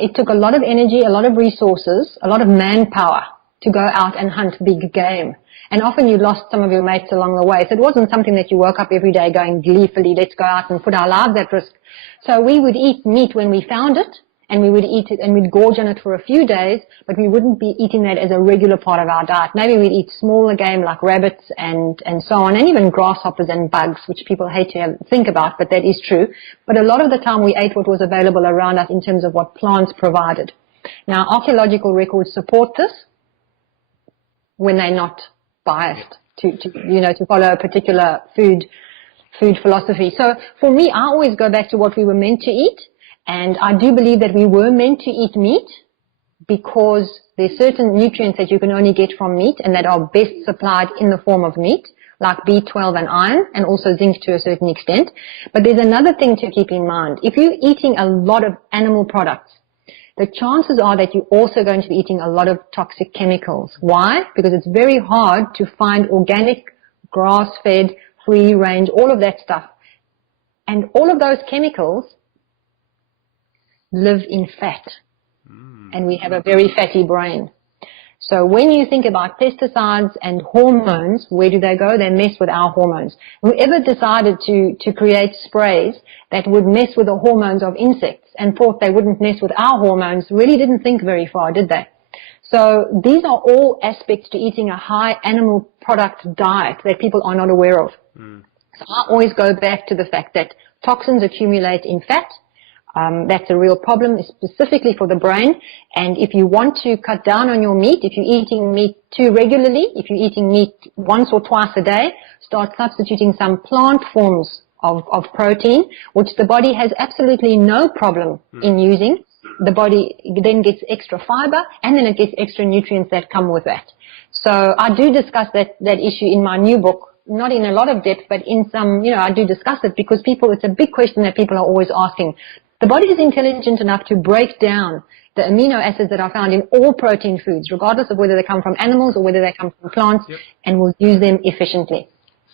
it took a lot of energy, a lot of resources, a lot of manpower to go out and hunt big game. And often you lost some of your mates along the way. So it wasn't something that you woke up every day going gleefully, let's go out and put our lives at risk. So we would eat meat when we found it, and we would eat it and we'd gorge on it for a few days, but we wouldn't be eating that as a regular part of our diet. Maybe we'd eat smaller game like rabbits and so on, and even grasshoppers and bugs, which people hate to think about, but that is true. But a lot of the time we ate what was available around us in terms of what plants provided. Now, archaeological records support this when they're not biased to follow a particular food philosophy. So for me, I always go back to what we were meant to eat, and I do believe that we were meant to eat meat because there's certain nutrients that you can only get from meat and that are best supplied in the form of meat, like B12 and iron, and also zinc to a certain extent. But there's another thing to keep in mind. If you're eating a lot of animal products, the chances are that you're also going to be eating a lot of toxic chemicals. Why? Because it's very hard to find organic, grass-fed, free-range, all of that stuff. And all of those chemicals live in fat. And we have a very fatty brain. So when you think about pesticides and hormones, where do they go? They mess with our hormones. Whoever decided to create sprays that would mess with the hormones of insects and thought they wouldn't mess with our hormones really didn't think very far, did they? So these are all aspects to eating a high animal product diet that people are not aware of. So I always go back to the fact that toxins accumulate in fat. That's a real problem, specifically for the brain. And if you want to cut down on your meat, if you're eating meat too regularly, if you're eating meat once or twice a day, start substituting some plant forms of protein, which the body has absolutely no problem in using. The body then gets extra fiber, and then it gets extra nutrients that come with that. So I do discuss that issue in my new book, not in a lot of depth, but in some, I do discuss it because it's a big question that people are always asking. The body is intelligent enough to break down the amino acids that are found in all protein foods, regardless of whether they come from animals or whether they come from plants, and will use them efficiently.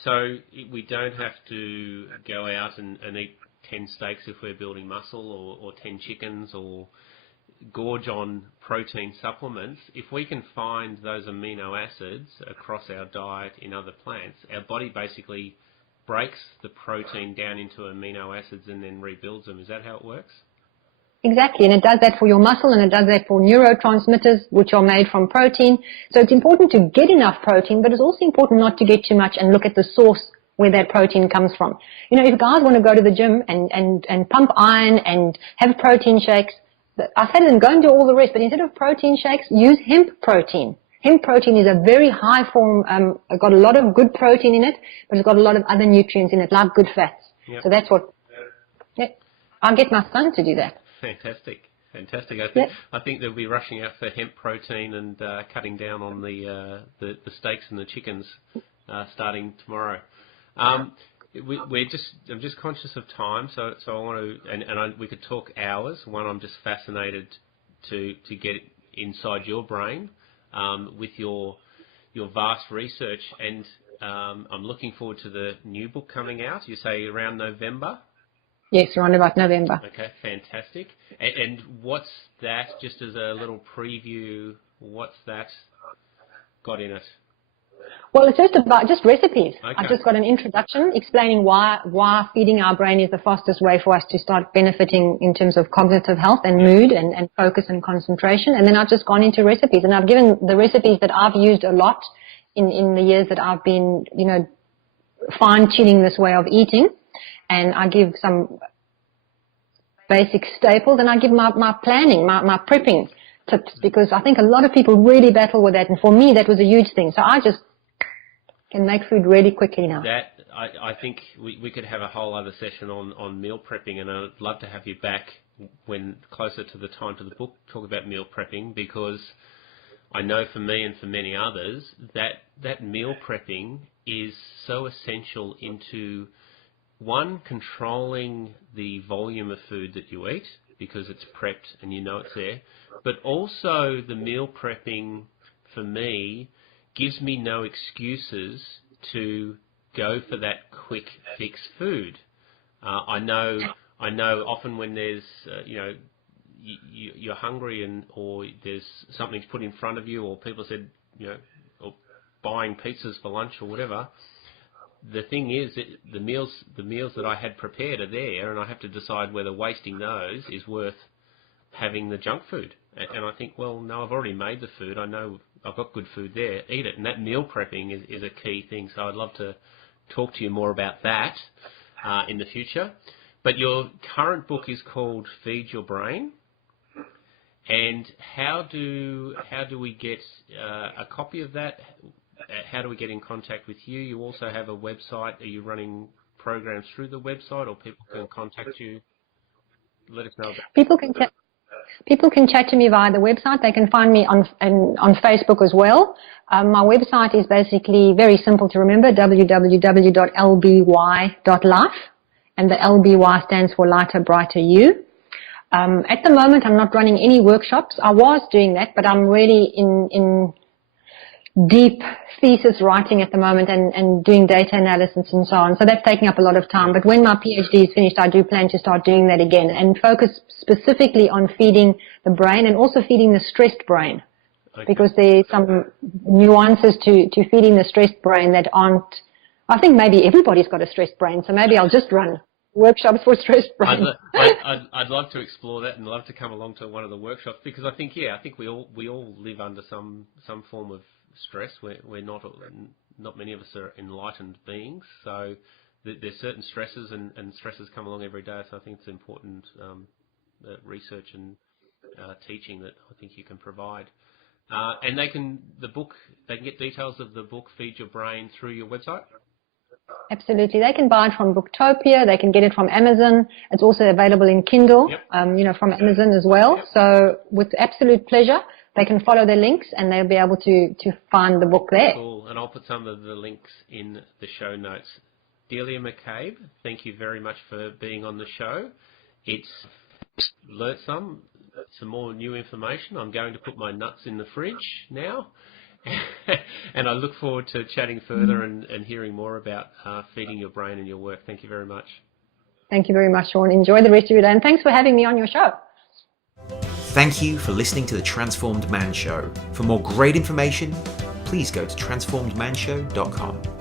So we don't have to go out and eat 10 steaks if we're building muscle, or 10 chickens, or gorge on protein supplements. If we can find those amino acids across our diet in other plants, our body basically breaks the protein down into amino acids and then rebuilds them. Is that how it works? Exactly, and it does that for your muscle, and it does that for neurotransmitters, which are made from protein. So it's important to get enough protein, but it's also important not to get too much and look at the source where that protein comes from. If guys want to go to the gym and pump iron and have protein shakes, I say to them, go and do all the rest, but instead of protein shakes, use hemp protein. Hemp protein is a very high form, it's got a lot of good protein in it, but it's got a lot of other nutrients in it, like good fats. Yep. So that's what, I'll get my son to do that. Fantastic. I think they'll be rushing out for hemp protein and cutting down on the steaks and the chickens starting tomorrow. I'm just conscious of time, so I want to, and we could talk hours. One, I'm just fascinated to get inside your brain with your vast research, and I'm looking forward to the new book coming out. You say around November? Yes, around about November. Okay, fantastic. And what's that, just as a little preview, what's that got in it? Well, it's just recipes. Okay. I've just got an introduction explaining why feeding our brain is the fastest way for us to start benefiting in terms of cognitive health and mood and focus and concentration. And then I've just gone into recipes, and I've given the recipes that I've used a lot in the years that I've been, fine-tuning this way of eating. And I give some basic staples, and I give my planning, my prepping tips, because I think a lot of people really battle with that. And for me, that was a huge thing. So I just can make food really quickly now. I think we could have a whole other session on meal prepping, and I'd love to have you back when closer to the time to the book, talk about meal prepping, because I know for me and for many others that meal prepping is so essential into, one, controlling the volume of food that you eat because it's prepped and you know it's there, but also the meal prepping for me gives me no excuses to go for that quick fix food. I know often when there's you're hungry or there's something's put in front of you, or people said or buying pizzas for lunch or whatever. The thing is that the meals that I had prepared are there, and I have to decide whether wasting those is worth having the junk food. And I think, well, no, I've already made the food. I know I've got good food there. Eat it. And that meal prepping is a key thing. So I'd love to talk to you more about that in the future. But your current book is called Feed Your Brain. And how do we get a copy of that? How do we get in contact with you? You also have a website. Are you running programs through the website, or people can contact you? Let us know about that. People can chat to me via the website. They can find me on Facebook as well. My website is basically very simple to remember, www.lby.life, and the LBY stands for Lighter, Brighter You. At the moment, I'm not running any workshops. I was doing that, but I'm really in deep thesis writing at the moment and doing data analysis and so on. So that's taking up a lot of time. But when my PhD is finished, I do plan to start doing that again and focus specifically on feeding the brain and also feeding the stressed brain. because there's some nuances to feeding the stressed brain that aren't, I think maybe everybody's got a stressed brain, so maybe I'll just run workshops for stressed brain. I'd love to explore that and love to come along to one of the workshops, because I think we all live under some form of stress. We're not many of us are enlightened beings, so there's certain stresses and stresses come along every day. So I think it's important research and teaching that I think you can provide. And they can get details of the book Feed Your Brain through your website? Absolutely. They can buy it from Booktopia. They can get it from Amazon. It's also available in Kindle, from Amazon as well. Yep. So with absolute pleasure, they can follow the links and they'll be able to find the book there. Cool. And I'll put some of the links in the show notes. Delia McCabe, thank you very much for being on the show. It's learnt some more new information. I'm going to put my nuts in the fridge now. And I look forward to chatting further and hearing more about feeding your brain and your work. Thank you very much. Thank you very much, Sean. Enjoy the rest of your day, and thanks for having me on your show. Thank you for listening to the Transformed Man Show. For more great information, please go to transformedmanshow.com.